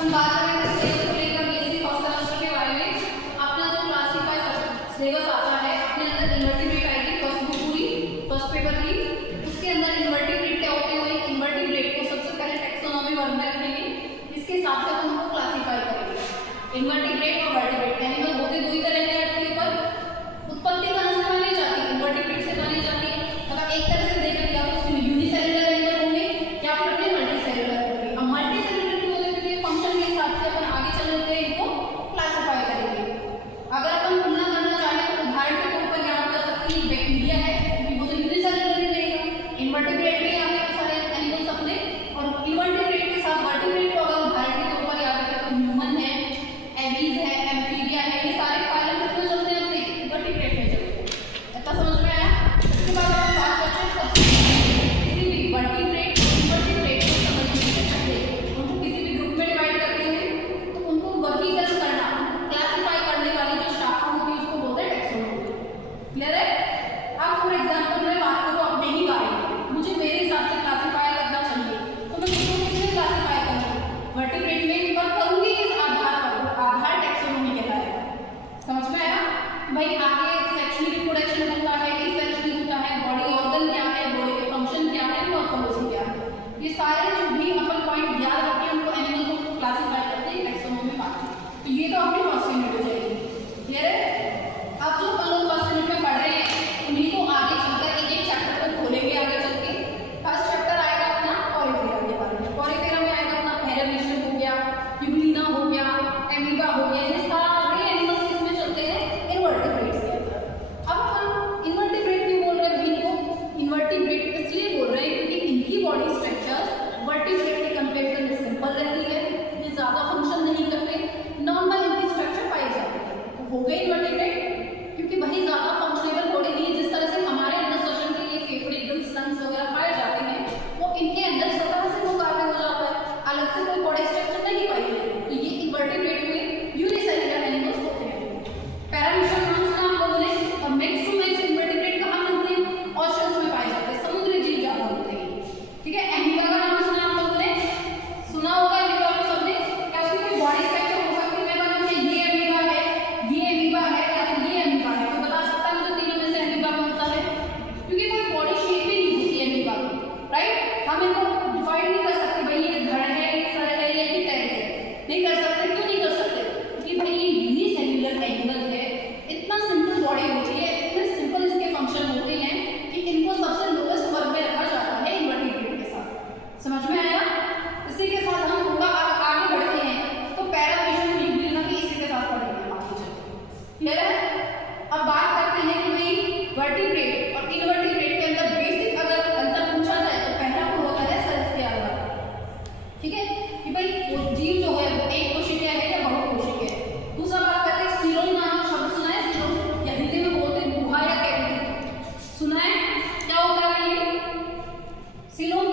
अपन बात करेंगे सिलेबस को लेकर बीएससी फर्स्ट सेमेस्टर के बारे में। अपना जो क्लासिफाई सिलेबस आता है अपने अंदर इन्वर्टिब्रेट आएगी फर्स्ट बुक पूरी फर्स्ट पेपर की। उसके अंदर इन्वर्टिब्रेट क्या होते हैं, इन्वर्टिब्रेट को सबसे पहले टैक्सोनॉमी वर्ग में रखेंगे, इसके हिसाब से हम उनको क्लासिफाई करेंगे। इन्वर्टिब्रेट और वर्टिब्रेट एनिमल होते दो ही तरह के अर्थ के ऊपर। उत्पत्ति कहां से मानी जाती है, इन्वर्टिब्रेट से मानी जाती है। अगर एक तरह से देखा या तो उसमें यूनिसेलुलर एनिमल होंगे या फिर अपने मल्टीसेलुलर होंगे। अब मल्टीसेलुलर की होने के लिए फंक्शन के हिसाब से अपन आगे चलते हैं इनको क्लासिफाई करेंगे। अगर अपन तुलना करना चाहें तो उदाहरण के तौर पर यहाँ कर सकते हैं बैक्टीरिया है क्योंकि वो तो यूनिसेलुलर ही रहेगा। इन्वर्टिब्रेट में यहाँ पे सारे एनिमल्स अपने और इन्वर्टिब्रेट के साथ वर्टिब्रेट को अगर उदाहरण के तौर पर याद रखें तो ह्यूमन है, एबीज है, एम्फीबिया है, ये सारे फाइलम किसमें चलते हैं अपने इन्वर्टिब्रेट में चलते हैं। इतना समझ में आया। इसके बाद हम बात करते हैं सबसे किसी भी वर्टिब्रेट इन्वर्टिब्रेट को समझने से पहले उनको किसी भी ग्रुप में डिवाइड करते हैं तो उनको वर्गीकरण करना, क्लासिफाई करने वाली जो शाखा होती है उसको बोलते हैं टैक्सोनॉमी। क्लियर है। अब फॉर एग्जांपल मैं बात करूं अपने ही बारे में, मुझे मेरे हिसाब से क्लासिफाई करना चाहिए तो मैं किसको किसमें क्लासिफाई करूंगी, वर्टिब्रेट में पर करूंगी इस आधार पर, आधार टैक्सोनॉमी कहलाएगा। समझ में आया। भाई आगे सेक्शुअल रिप्रोडक्शन होता है, एसेक्सुअल होता है, बॉडी ऑर्गन क्या है, बॉडी के फंक्शन क्या है, मॉर्फोलॉजी क्या है, ये सारे जो भी अपन पॉइंट याद रखते हैं उनको एनिमल को क्लासिफाई करते हैं टैक्सोनॉमी में पाते हैं। तो ये तो अपनी फर्स्ट यूनिट हो जाएगी। क्लियर है। अब जो अपन लोग फर्स्ट यूनिट में पढ़ रहे हैं उन्हीं को आगे चलकर एक एक चैप्टर को खोलेंगे। आगे चल के फर्स्ट चैप्टर आएगा अपना पॉलीफेरा के बारे में। पॉलीफेरा में आएगा अपना पैरामीशियम हो गया, यूग्लिना हो गया, एमीबा हो गया, ये सारे एनिमल्स किसमें चलते हैं, इन्वर्टिब्रेट्स के अंदर। अब हम इन्वर्टिब्रेट क्यों बोल रहे हैं भाई इनको, इन्वर्टिब्रेट इसलिए बोल रहे हैं क्योंकि इनकी बॉडी स्ट्रक्चर वर्टिब्रेट के कंपेरिजन में सिंपल रहती है, ये ज्यादा फंक्शन नहीं करते, नॉर्मल इनकी स्ट्रक्चर पाई जाती है। तो हो गए इन्वर्टिब्रेट क्योंकि वही ज्यादा फंक्शनेबल बॉडी नहीं है। जिस तरह से हमारे अंदर श्वसन के लिए फेफड़े, गिल्स, लंग्स वगैरह पाए जाते हैं वो इनके अंदर स्वतः से वो कार्य हो जाता है, अलग से कोई बॉडी स्ट्रक्चर नहीं पाई जाती। तो ये इन्वर्टिब्रेट में यूनिसेलुलर एनिमल्स होते हैं। पैरामीशियम नाम से आप लोगों ने, और मैक्स टू मैक्स इन्वर्टिब्रेट कहां मिलते हैं, ओशंस में पाए जाते हैं, समुद्री जीव ज्यादा होते हैं। ठीक है। एमीबा का नाम सुना आप लोगों ने, सुना होगा एमीबा को सबने। क्या उसकी कोई बॉडी स्ट्रक्चर हो सकती है, मैं बताऊं ये एमीबा है, ये एमीबा है या फिर ये एमीबा है, तो बता सकता है मुझे तीनों में से एमीबा कौन सा है, क्योंकि कोई बॉडी शेप ही नहीं होती एमीबा की। राइट। हम इनको डिफाइन नहीं कर सकते भाई ये धड़ है, सर है या ये टैग है, नहीं कर सकते। क्यों नहीं कर सकते, क्योंकि भाई ये यूनिसेलुलर एनिमल है, इतना सिंपल बॉडी होती है, इतने सिंपल इसके फंक्शन होते हैं कि इनको सबसे लोएस्ट वर्ग में रखा जाता है इन्वर्टिब्रेट के साथ। समझ में आया। इसी के साथ हम थोड़ा आगे बढ़ते हैं तो पैरामीशियम, यूग्लिना भी इसी के साथ पढ़ेंगे आगे चलकर। क्लियर है। अब बात करते हैं कि भाई वर्टिब्रेट और इन्वर्टिब्रेट के अंदर बेसिक अगर अंतर पूछा जाए तो पहला तो होता है सेल्स के आधार। ठीक है, कि भाई वो जीव जो है वो एक कोशिकीय है या बहुकोशिकीय है। दूसरा बात करते हैं सीलोम नामक शब्द सुना है, सीलोम या हिंदी में बोलते हैं गुहा या कैविटी, सुना है। क्या होता है ये सीलोम